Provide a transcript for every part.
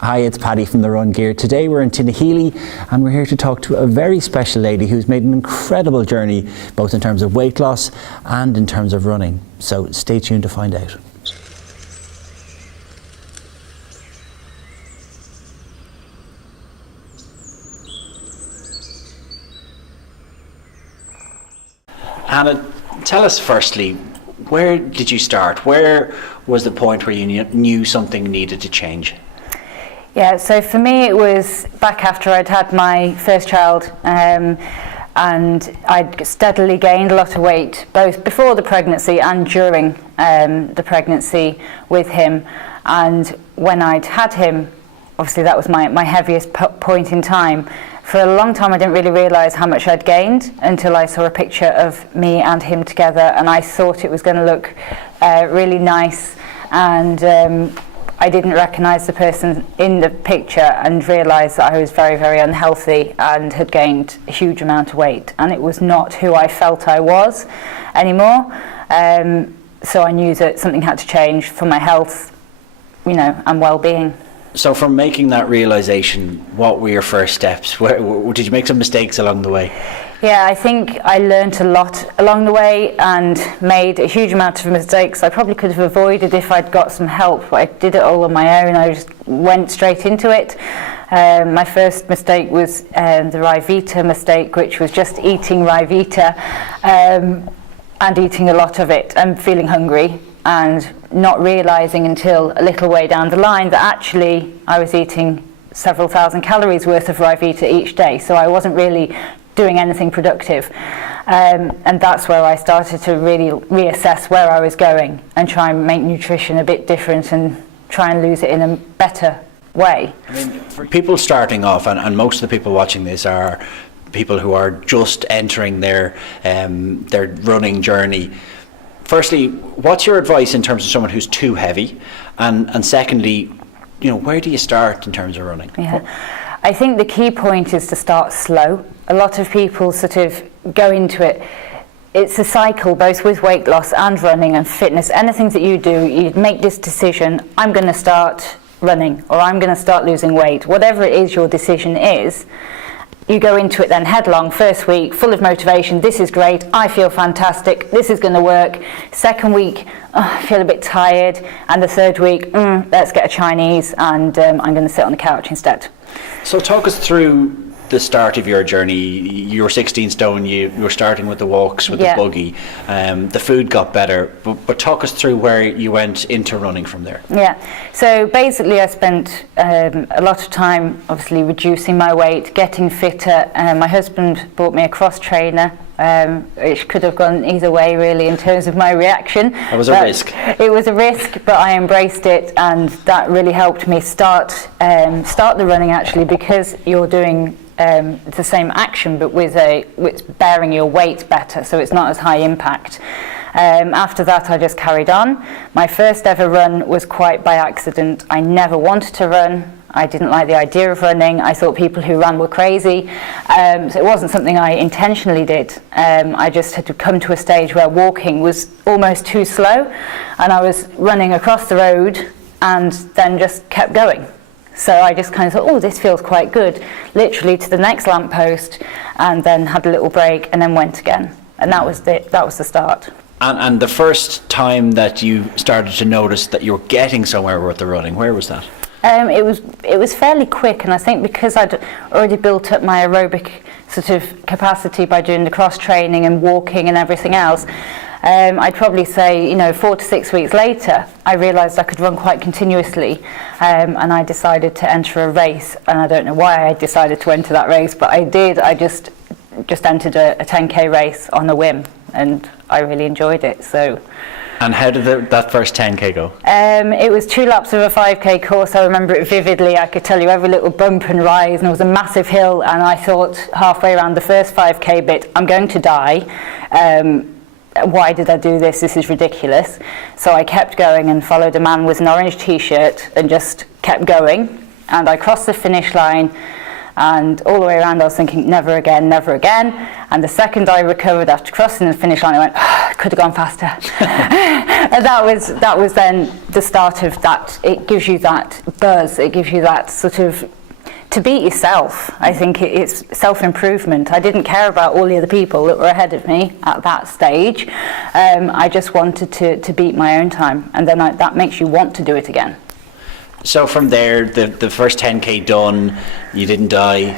Hi, it's Paddy from The Run Gear. Today we're in Tinahely and we're here to talk to a very special lady who's made an incredible journey both in terms of weight loss and in terms of running. So stay tuned to find out. Anna, tell us firstly, where did you start? Where was the point where you knew something needed to change? Yeah, so for me it was back after I'd had my first child, and I'd steadily gained a lot of weight, both before the pregnancy and during the pregnancy with him. And when I'd had him, obviously that was my heaviest point in time. For a long time I didn't really realise how much I'd gained until I saw a picture of me and him together, and I thought it was going to look really nice, and I didn't recognise the person in the picture and realised that I was very, very unhealthy and had gained a huge amount of weight, and it was not who I felt I was anymore. So I knew that something had to change for my health, and well-being. So from making that realisation, what were your first steps? Did you make some mistakes along the way? Yeah, I think I learnt a lot along the way and made a huge amount of mistakes I probably could have avoided if I'd got some help, but I did it all on my own. I just went straight into it. My first mistake was the Ryvita mistake, which was just eating Ryvita and eating a lot of it and feeling hungry, and not realising until a little way down the line that actually I was eating several thousand calories worth of Ryvita each day, so I wasn't really doing anything productive, and that's where I started to really reassess where I was going and try and make nutrition a bit different and try and lose it in a better way. I mean, for people starting off, and most of the people watching this are people who are just entering their running journey. Firstly, what's your advice in terms of someone who's too heavy, and secondly, where do you start in terms of running? Yeah, I think the key point is to start slow. A lot of people sort of go into it. It's a cycle both with weight loss and running and fitness. Anything that you do, you make this decision, I'm going to start running or I'm going to start losing weight. Whatever it is your decision is, you go into it then headlong. First week, full of motivation, this is great, I feel fantastic, this is going to work. Second week, I feel a bit tired. And the third week, let's get a Chinese and I'm going to sit on the couch instead. So talk us through the start of your journey. You were 16 stone, you were starting with the walks, with the buggy. The food got better, but talk us through where you went into running from there. Yeah, so basically I spent a lot of time obviously reducing my weight, getting fitter. My husband bought me a cross trainer, which could have gone either way really in terms of my reaction. It was a risk. It was a risk, but I embraced it, and that really helped me start the running actually, because you're doing the same action but with bearing your weight better, so it's not as high impact. After that I just carried on. My first ever run was quite by accident. I never wanted to run. I didn't like the idea of running. I thought people who ran were crazy. So it wasn't something I intentionally did. I just had to come to a stage where walking was almost too slow, and I was running across the road and then just kept going. So I just kind of thought, oh, this feels quite good, literally to the next lamppost, and then had a little break and then went again. And that was the start. And the first time that you started to notice that you were getting somewhere with the running, where was that? It was fairly quick, and I think because I'd already built up my aerobic sort of capacity by doing the cross training and walking and everything else, I'd probably say 4 to 6 weeks later I realised I could run quite continuously, and I decided to enter a race. And I don't know why I decided to enter that race, but I did. I just entered a 10k race on a whim, and I really enjoyed it. So. And how did that first 10k go? It was 2 laps of a 5k course. I remember it vividly. I could tell you every little bump and rise, and it was a massive hill, and I thought halfway around the first 5k bit, I'm going to die. Why did I do this? This is ridiculous. So I kept going and followed a man with an orange t-shirt and just kept going, and I crossed the finish line, and all the way around I was thinking, never again, never again. And the second I recovered after crossing the finish line, I went, could have gone faster. And that was then the start of that. It gives you that buzz. It gives you that sort of, to beat yourself. I think it's self-improvement. I didn't care about all the other people that were ahead of me at that stage. I just wanted to beat my own time, and then that makes you want to do it again. So from there, the first 10k done, you didn't die,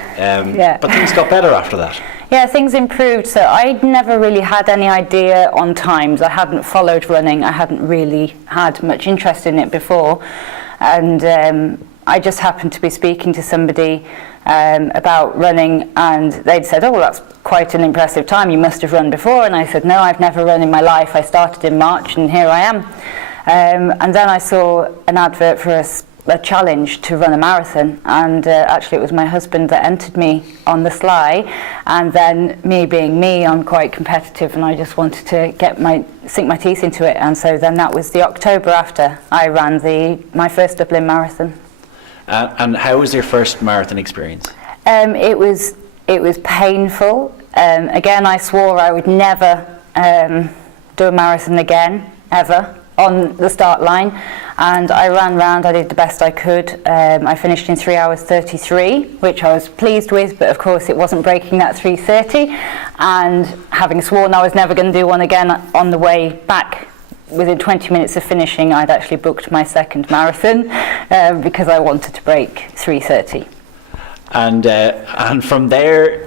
but things got better after that. Yeah, things improved. So I'd never really had any idea on times. I hadn't followed running. I hadn't really had much interest in it before, and I just happened to be speaking to somebody about running, and they'd said, oh, well, that's quite an impressive time. You must have run before. And I said, no, I've never run in my life. I started in March, and here I am. And then I saw an advert for a challenge to run a marathon, and actually it was my husband that entered me on the sly, and then me being me, I'm quite competitive, and I just wanted to sink my teeth into it. And so then that was the October after I ran my first Dublin marathon. And how was your first marathon experience? It was painful. Again, I swore I would never do a marathon again, ever, on the start line. And I ran round, I did the best I could. I finished in 3 hours 33, which I was pleased with, but of course it wasn't breaking that 3:30. And having sworn I was never going to do one again, on the way back, within 20 minutes of finishing, I'd actually booked my second marathon because I wanted to break 3:30. And from there,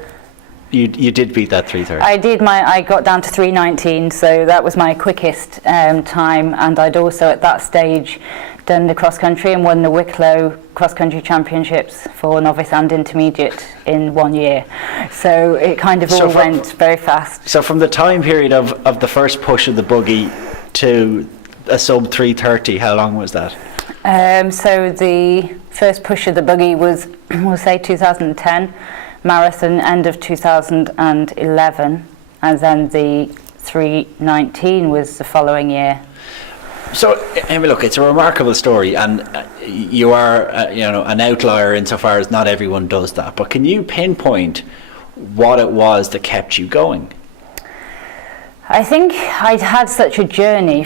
you did beat that 3:30. I did. I got down to 3:19, so that was my quickest time. And I'd also at that stage done the cross country and won the Wicklow cross country championships for novice and intermediate in 1 year. So it kind of all went very fast. So from the time period of the first push of the buggy to a sub 3:30, how long was that? So the first push of the buggy was, we'll say 2010, marathon end of 2011, and then the 3:19 was the following year. So, I mean, look, it's a remarkable story, and you are, an outlier insofar as not everyone does that. But can you pinpoint what it was that kept you going? I think I'd had such a journey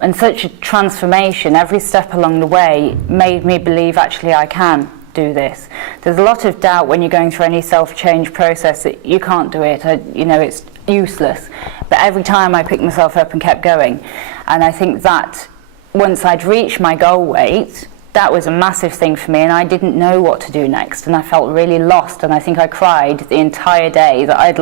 and such a transformation. Every step along the way made me believe actually I can do this. There's a lot of doubt when you're going through any self-change process that you can't do it, it's useless. But every time I picked myself up and kept going. And I think that once I'd reached my goal weight, that was a massive thing for me, and I didn't know what to do next, and I felt really lost, and I think I cried the entire day that I'd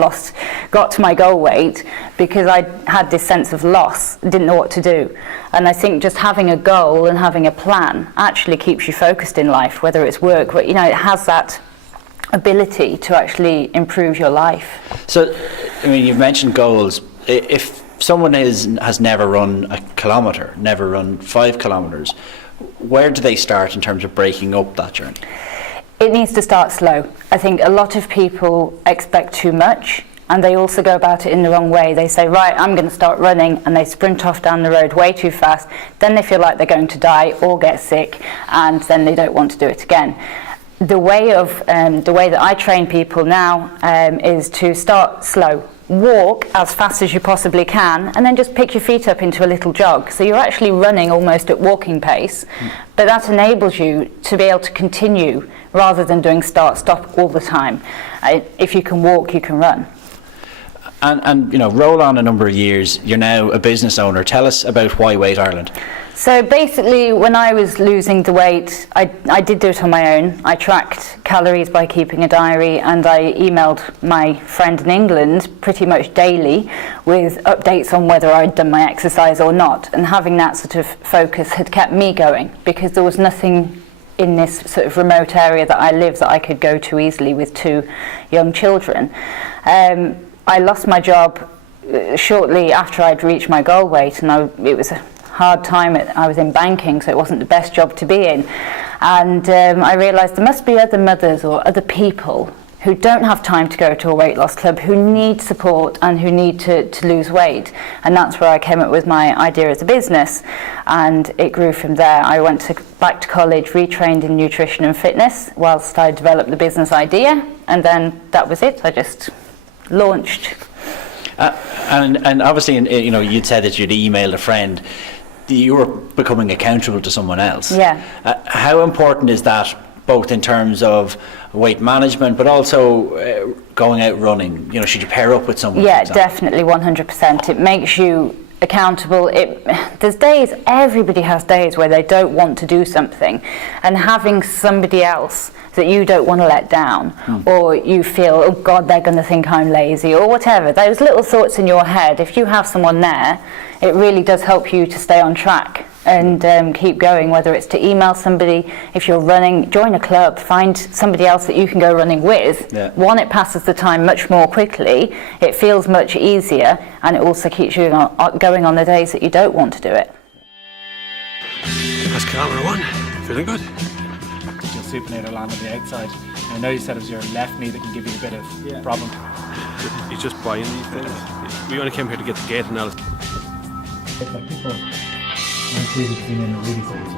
got to my goal weight, because I had this sense of loss, didn't know what to do. And I think just having a goal and having a plan actually keeps you focused in life, whether it's work, but it has that ability to actually improve your life. So, I mean, you've mentioned goals. If someone has never run a kilometre, never run 5 kilometres, where do they start in terms of breaking up that journey? It needs to start slow. I think a lot of people expect too much, and they also go about it in the wrong way. They say, right, I'm going to start running, and they sprint off down the road way too fast. Then they feel like they're going to die or get sick, and then they don't want to do it again. The way that I train people now is to start slow. Walk as fast as you possibly can, and then just pick your feet up into a little jog. So you're actually running almost at walking pace, but that enables you to be able to continue rather than doing start-stop all the time. If you can walk, you can run. And roll on a number of years, you're now a business owner. Tell us about Why Weight Ireland. So basically, when I was losing the weight, I did do it on my own. I tracked calories by keeping a diary, and I emailed my friend in England pretty much daily with updates on whether I'd done my exercise or not. And having that sort of focus had kept me going, because there was nothing in this sort of remote area that I live that I could go to easily with 2 young children. I lost my job shortly after I'd reached my goal weight, and it was a hard time. I was in banking, so it wasn't the best job to be in. And I realised there must be other mothers or other people who don't have time to go to a weight loss club, who need support and who need to lose weight. And that's where I came up with my idea as a business, and it grew from there. I went back to college, retrained in nutrition and fitness whilst I developed the business idea, and then that was it. I just launched. And obviously, you know, you'd said that you'd emailed a friend. You were becoming accountable to someone else. Yeah. How important is that, both in terms of weight management, but also going out running? You know, should you pair up with someone? Yeah, definitely, 100%. It makes you accountable. There's days, everybody has days where they don't want to do something, and having somebody else that you don't want to let down, or you feel, oh God, they're going to think I'm lazy, or whatever, those little thoughts in your head, if you have someone there, it really does help you to stay on track and keep going, whether it's to email somebody, if you're running, join a club, find somebody else that you can go running with. Yeah. One, it passes the time much more quickly, it feels much easier, and it also keeps you going on the days that you don't want to do it. That's kilometre 1. Feeling good? Did your supinator land on the outside? I know you said it was your left knee that can give you a bit of problem. He's just buying these things. We only came here to get the gait analysis. It's like people, when it's been in a really serious